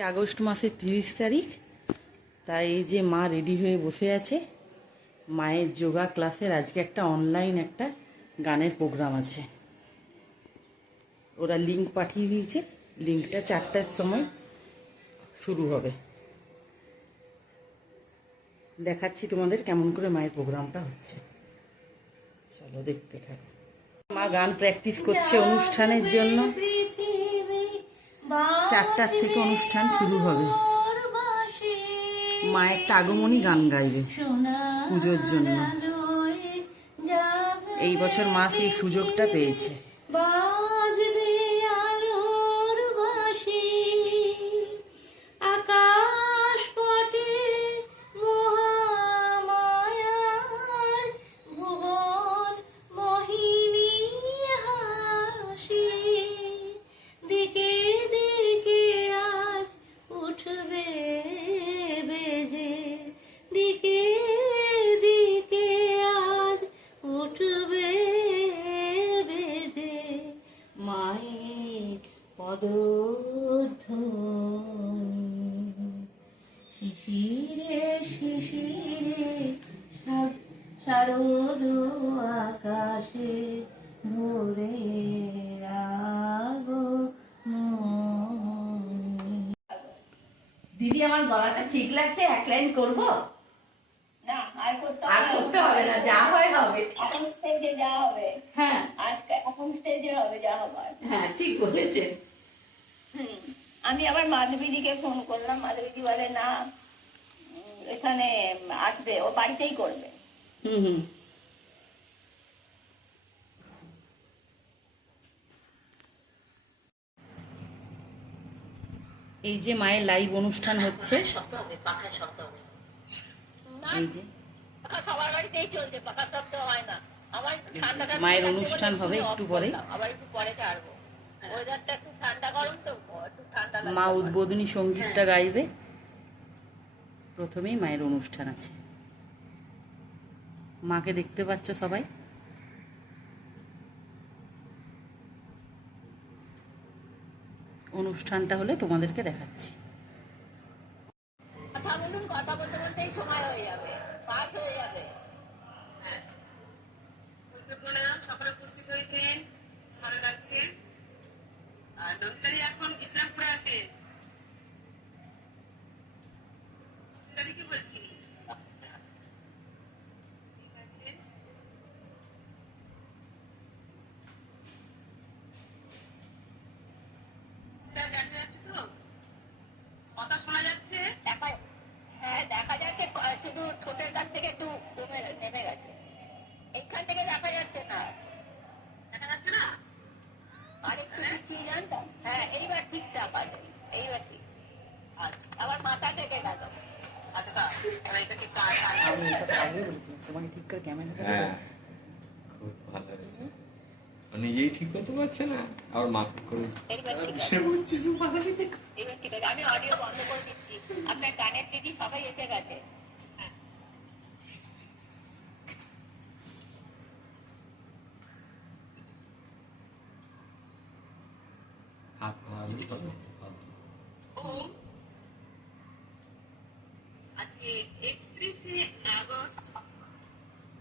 August মাসের 30 তারিখ। তাই এই যে মা রেডি হয়ে বসে আছে। মায়ের যোগা ক্লাসের আজকে একটা অনলাইন একটা গানের প্রোগ্রাম আছে। ওরা লিঙ্ক পাঠিয়ে দিয়েছে, লিঙ্কটা 4টার সময় শুরু হবে। দেখাচ্ছি তোমাদের কেমন করে মায়ের প্রোগ্রামটা হচ্ছে, চলো দেখতে থাকো। মা গান প্র্যাকটিস করছে অনুষ্ঠানের জন্য। 4টার থেকে অনুষ্ঠান শুরু হবে। মা একটা আগমনী গান গাইবে পুজোর জন্য। এই বছর মা সেই সুযোগটা পেয়েছে। শিশিরে শিশিরে শারদ আকাশে ভোরে দিদি, আমার গলাটা ঠিক লাগছে? এক লাইন করবো না, আর করতে হবে না, যা হয় হবে। এখন স্টেজে যা হবে। হ্যাঁ, আজকে এখন স্টেজে হবে যা হবার। হ্যাঁ ঠিক বলেছেন। আমি আবার মাধবীদিকে ফোন করলাম, মাধবীদি বলে না, এখানে আসবে, ও বাড়িতেই করবে। এই যে মায়ের লাইভ অনুষ্ঠান হচ্ছে। এই যে সবার বাড়িতেই চলছে, পাকা শব্দ হয় না। আমার ঠান্ডাটা মায়ের অনুষ্ঠান হবে একটু পরে। আবার একটু পরে ছাড়বো, ওয়েদারটা একটু ঠান্ডা গরম তো, একটু ঠান্ডা। মা উদ্বোধনী সঙ্গীতটা গাইবে। প্রথমেই মায়ের অনুষ্ঠান আছে। মাকে দেখতে পাচ্ছ সবাই। অনুষ্ঠানটা হলে তোমাদেরকে দেখাচ্ছি। কথা বলুন, কথা বলতে বলতেই সময় হয়ে যাবে, পাস হয়ে যাবে। সকলে উপস্থিত হয়েছেন, ভালো লাগছে। আর দত্তারি এখন ইসলামপুরে আছে। কি বলছি, কথা শোনা যাচ্ছে? হ্যাঁ দেখা যাচ্ছে, শুধু ঠোঁটের কাছ থেকে একটু নেমে গেছে, এখান থেকে দেখা যাচ্ছে না। দেখা যাচ্ছে না, আর একটু পিছিয়ে যান। হ্যাঁ, এইবার ঠিকঠাক আছে, এইবার ঠিক। আবার মাথা থেকে গেল। তোমাকে ঠিক করে ক্যামেরা। হ্যাঁ, খুব ভালো হয়েছে। নিজেই ঠিক করতে পারছে না, আবার মাকে করে। এইবার ঠিক আছে, আমি অডিও বন্ধ করে দিচ্ছি। আপনার গানের দিদি সবাই এসে গেছে। হাত ভালো হবে। আজকে 31শে আগস্ট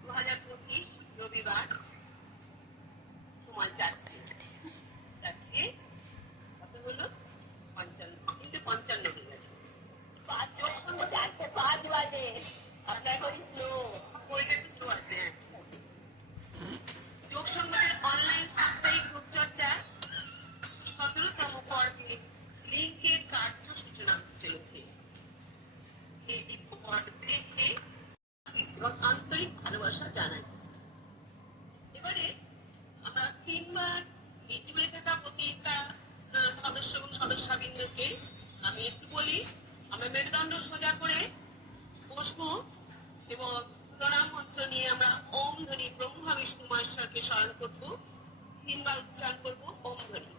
2025 রবিবার, সময় 4টে কত হলো, 55 হয়ে গেছে। 4:05 বাজে। আপনার এখন স্লো, বইটা একটু স্লো আছে। যোগ সংবাদের অনলাইন সাপ্তাহিক রূপচর্চা 17তম পর্বে লিঙ্কের কার্য সূচনা হতে চলেছে। এই পর্বে এবং আন্তরিক ভালোবাসা জানাই। এবারে আমরা 3বার জুড়ে থাকা প্রতিটা সদস্য এবং সদস্যবৃন্দকে আমি একটু বলি, আমরা মেরুদণ্ড সোজা করে বসবো এবং প্রণাম মন্ত্র নিয়ে আমরা ওম ধ্বনি ব্রহ্মা বিষ্ণু মহেশ্বরকে স্মরণ করবো। 3বার উচ্চারণ করবো ওম ধ্বনি।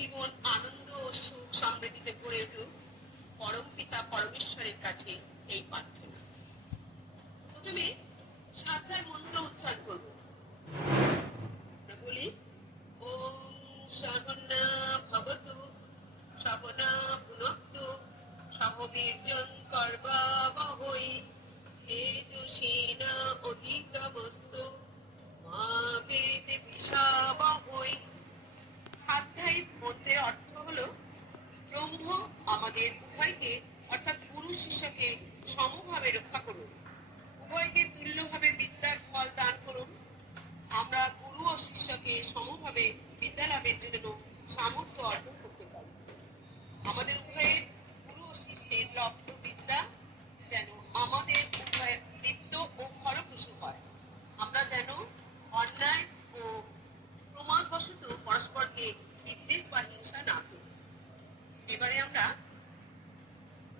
জীবন আনন্দ ও সুখ সমৃদ্ধিতে ভরে উঠুক, পরম পিতা পরমেশ্বরের কাছে এই প্রার্থনা। প্রথমে সাধ্যায় মন্ত্র উচ্চারণ করব। আমরা বলি ওম সহনা ভবতু সহনা ভুনক্তু সহ বীর্যং কর্বাবহৈ তেজস্বিনা অধিকমস্তু মা বিষাবহৈ। সাধ্যায় মন্ত্রের অর্থ হলো ব্রহ্ম আমাদের উভয়কে অর্থাৎ গুরু শিষ্যকে সমভাবে রক্ষা করুন, উভয়কে তুল্যভাবে বিদ্যার ফল দান করুন। আমরা গুরু ও শিষ্যকে সমভাবে বিদ্যা লাভের জন্য সামর্থ্য অর্জন করতে পারি। আমাদের উভয়ের গুরু ও শিষ্যের লব্ধ বিদ্যা যেন আমাদের উভয়ের লিপ্ত ও ফলপ্রসূ হয়। আমরা যেন অন্যায় ও প্রমাদবশত পরস্পরকে বিদ্বেষ বা হিংসা না করি। এবারে আমরা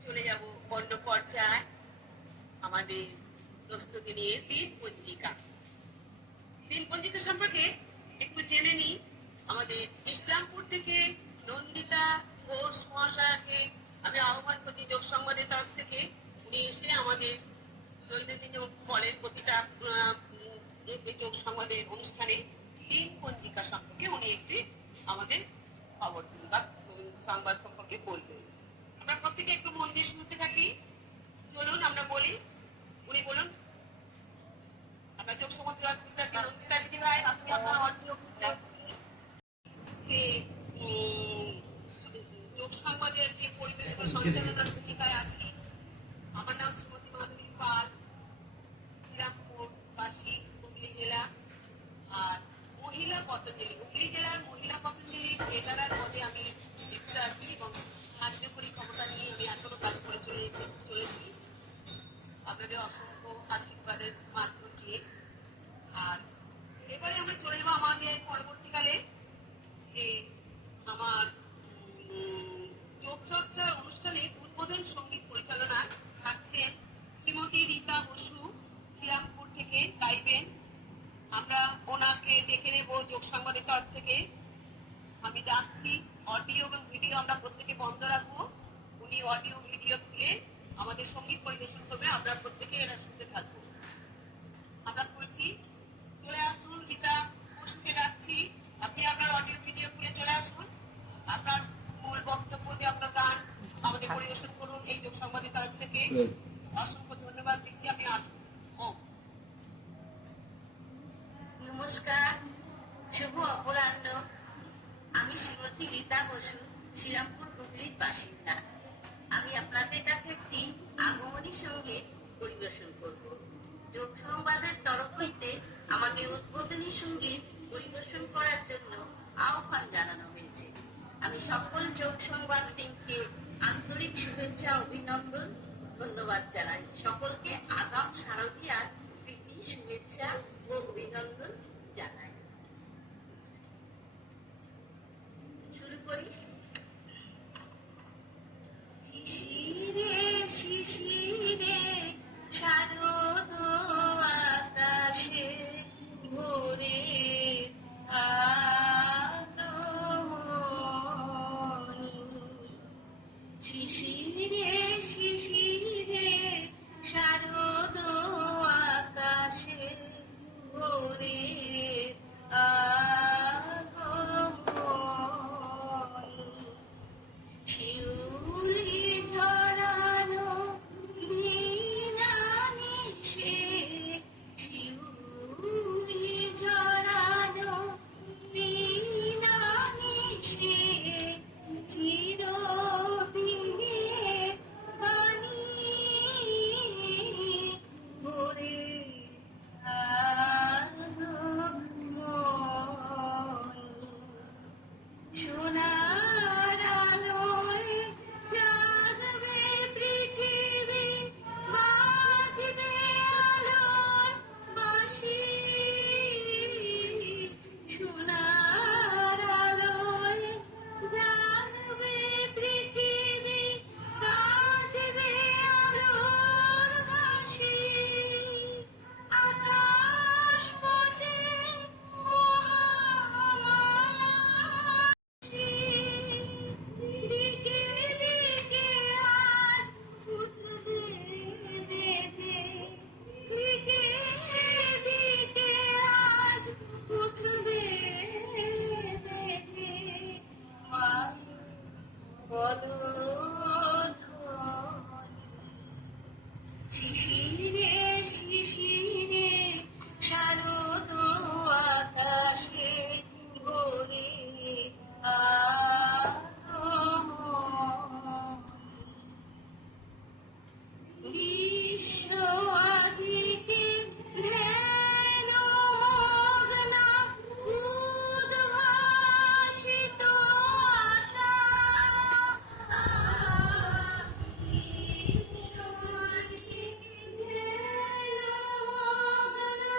চলে যাব অন্য পর্যায়ে, আমাদের প্রস্তুতি নিয়ে দিন পঞ্জিকা। দিন পঞ্জিকা সম্পর্কে একটু জেনে নিই। আমাদের ইসলামপুর থেকে নন্দিতা ঘোষ মহাশয়াকে আমি আহ্বান করছি যোগ সংবাদের তরফ থেকে। উনি এসে আমাদের দৈনন্দিন বলেন প্রতিটা যোগ সংবাদের অনুষ্ঠানে দিন পঞ্জিকা সম্পর্কে উনি একটি আমাদের খবর বা সংবাদ সম্পর্কে বলবেন। আমরা প্রত্যেকে একটু মন দিয়ে শুনতে থাকি। চলুন আমরা বলি, উনি বলুন। আমরা যোগ সমাজের নন্দিতা দিদি ভাই, আপনি আপনার অডিও যোগ সংবাদের যে পরিবেশনা সঞ্চালনার ভূমিকায় আছি। আমার নাম শ্রীমতী মাধবী পাল, শ্রীরামপুর বাসী, হুগলি জেলা। আর মহিলা পতঞ্জলি, হুগলি জেলার মহিলা পতঞ্জলি ট্রেজারার পদে আমি যুক্ত আছি এবং কার্যকরী ক্ষমতা নিয়ে আমি এখনো কাজ করে চলেছি আপনাদের অসংখ্য আশীর্বাদের মাধ্যম দিয়ে। আর এবারে আমরা চলে যাবো আমাদের পরবর্তীকালে যে আমার যোগচর্চা অনুষ্ঠানে উদ্বোধন সঙ্গীত পরিচালনা থাকছেন শ্রীমতী রীতা বসু, শ্রীরামপুর থেকে গাইবেন। আমরা ওনাকে ডেকে নেব যোগ সংবাদের তরফ থেকে। আমি ডাকছি। অডিও এবং ভিডিও আমরা প্রত্যেকে বন্ধ রাখবো। উনি অডিও ভিডিও খুলে আমাদের সঙ্গীত পরিবেশন করবে, আমরা প্রত্যেকে এরা শুনতে থাকবো। আমরা বলছি চলে আসুন, রীতা বসুকে ডাকছি। আপনি আপনার অডিও ভিডিও খুলে চলে আসুন। আপনার মূল বক্তব্য যে আপনার গান আমাদের পরিবেশন করুন এই যোগ সংবাদের তরফ থেকে। অসংখ্য ধন্যবাদ দিচ্ছি। আমি আসুন। নমস্কার, শুভ অপরাহ্ন। আমি শ্রীমতী রীতা বসু, শ্রীরামপুর হুগলির বাসিন্দা। আমি আপনাদের কাছে একটি আগমনী সঙ্গীত পরিবেশন করব। যোগ সংবাদের তরফ হইতে আমাকে উদ্বোধনী সঙ্গীত পরিবেশন করার জন্য আহ্বান জানানো হয়েছে। আমি সকল যোগ সংবাদ টিমকে আন্তরিক শুভেচ্ছা, অভিনন্দন, ধন্যবাদ জানাই। সকলকে আগাম শারদীয়ার প্রীতি, শুভেচ্ছা ও অভিনন্দন জানাই। শুরু করি। শিশিরে শিশিরে শারদ আকাশে ভোরে আগমন। শিশিরে শিশিরে শারদ আকাশে ভোরে শিশিরে শিশিরে শারদ আকাশে ভোরে আগমন। বিশ্ব আজিকে ধ্যান মগ্ন উদ্ভাসিত আশা। বিশ্ব আজিকে ধ্যান মগ্ন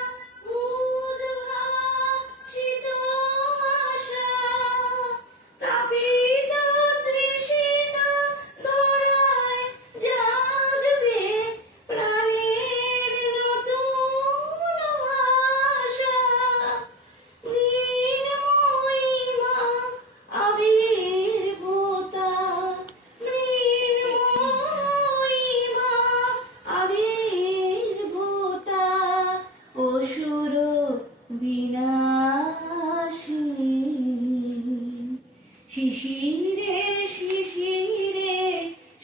উদ্ভাসিত আশা। তাপিত তৃষিত ধরায় জাগবে প্রাণের নতুন ভাষা। মৃন্ময়ীমা আবির্ভূতা, মৃন্ময়ীমা আবির্ভূতা, অসুর বিনাশিনী। শিশিরে শিশিরে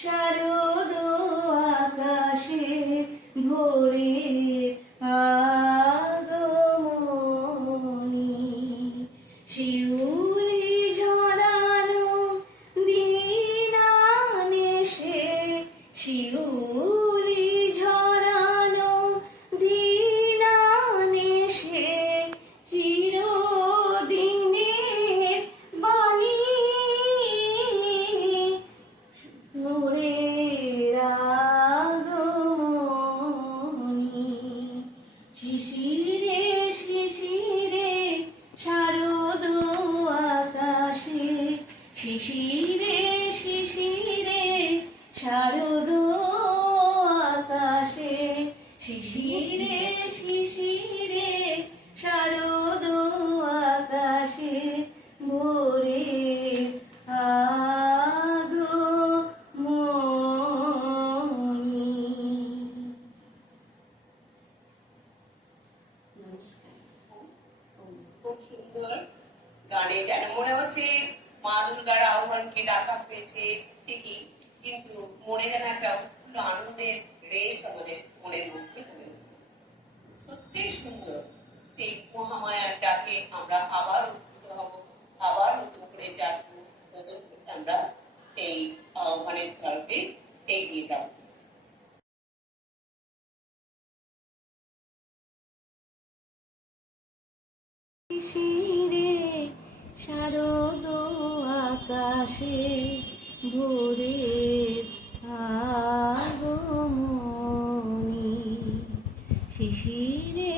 শারদ আকাশে ভোরে আগমনী। শিউলি ঝরানো দিনানেশে, শিউলি ঝরানো দিনানেশে, চিরদিনের বাণী ভোরের আগমনী। শিশিরে শিশিরে শারদ আকাশে, শিশিরে শিশিরে শারদ আকাশে, শিশিরে শিশিরে শারদ আকাশে ভোরের আগমনী। খুব সুন্দর গানে যেন মনে হচ্ছে মা দুর্গার আহ্বানকে ডাকা হয়েছে ঠিকই, কিন্তু মনে যেন একটা উৎফুল্ল আনন্দের রেশ আমাদের মনের মধ্যে হয়ে উঠল। সত্যি সুন্দর। সেই মহামায়ার ডাকে আমরা আবার উদ্ভূত হব, আবার নতুন করে জাগবো, নতুন করে আমরা সেই আহ্বানের তরফে এগিয়ে যাব। শিশিরে শারদ আকাশে ভোরের আগমনী। শিশিরে